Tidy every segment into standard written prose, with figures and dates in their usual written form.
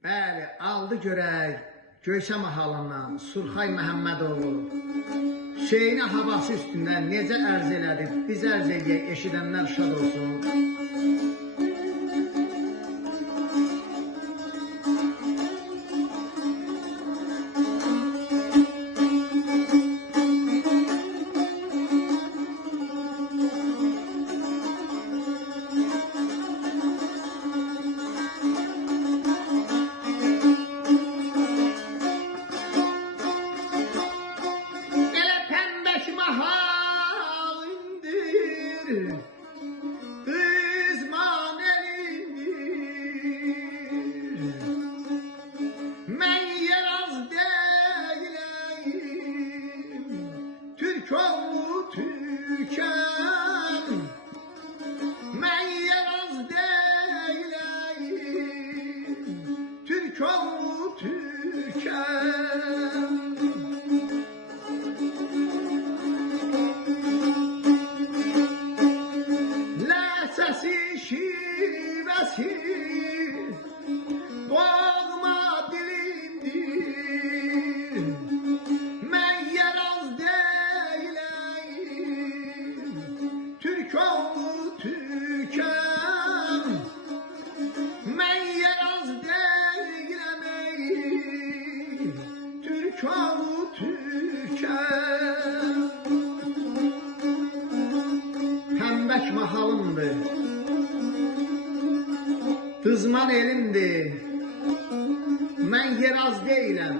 Bəli, aldı görək Göyçə mahalından Surxay Məhəmmədoğlu Hüseyni havası üstündən necə ərz elədi, biz ərz eləyək, eşidənlər şad olsun. Pəmbək mahalımdır, dızman elimdir, mən yeraz deyiləm,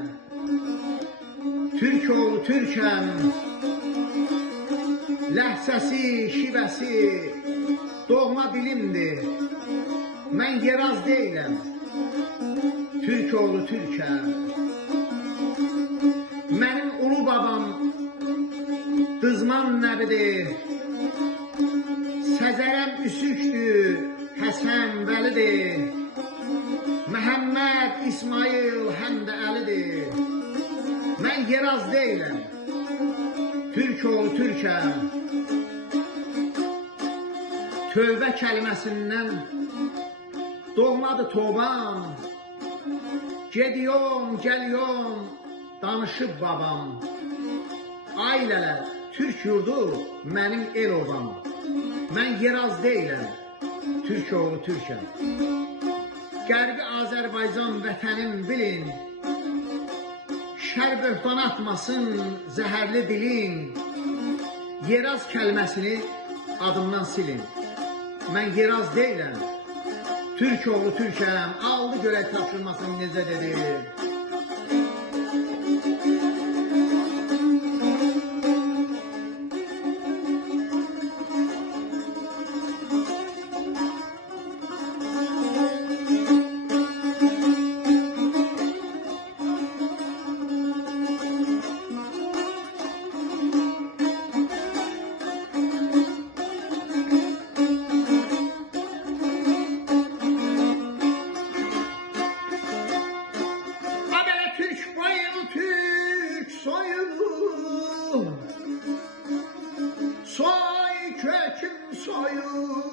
Türk oğlu Türkəm, ləhcəsi, şibəsi, doğma dilimdir, mən yeraz deyiləm, Türk oğlu Türkəm. Mənim ulu babam dızman nəbidir, Səzərəm üsükdür, Həsən Vəlidir, Məhəmməd, İsmail, həm də Əlidir. Mən yeraz deyiləm, Türk oğlu Türkəm. Tövbə kəlməsindən doğmadı tobam, Gediyorum, gəliyorum, danışıb babam. Ailələr, Türk yurdu mənim el obam. Mən yeraz deyiləm, Türk oğlu Türkəm. Qərbi Azərbaycan vətənim bilin, şər böhtan atmasın zəhərli dilin, yeraz kəlməsini adımdan silin. Mən yeraz deyiləm, Türk oğlu Türkəm. Aldı görək tapşırmasını necə dedi. Soy köküm soyum,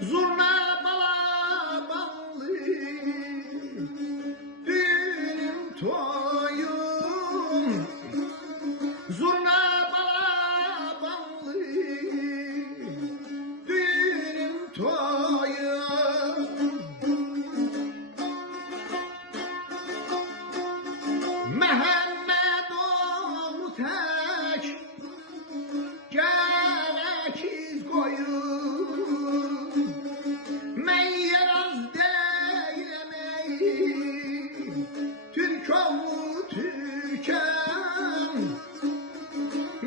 zurna balabanlı, düğünüm toyum, zurna balabanlı, düğünüm toyum. Məhəmməd oğlu tək gələk iz qoyun, mən yeraz deyiləm ey, Türk oğlu Türkəm.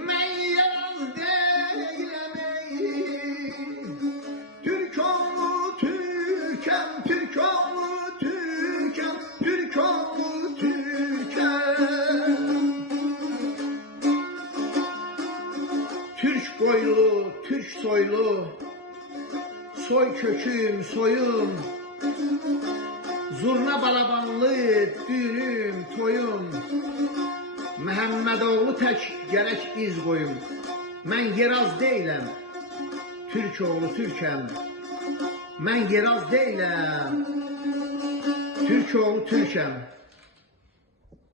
Mən yeraz deyiləm ey, Türk oğlu Türkəm, Türk oğlu Türkəm, Türk oğlu Türk boylu, Türk soylu, soy köküm, soyum, zurna balabanlı, düğünüm, toyum, Məhəmmədoğlu tək gərək iz qoyum. Mən yeraz deyiləm, Türk oğlu Türkəm. Mən Yeraz deyiləm, Türk oğlu Türkəm.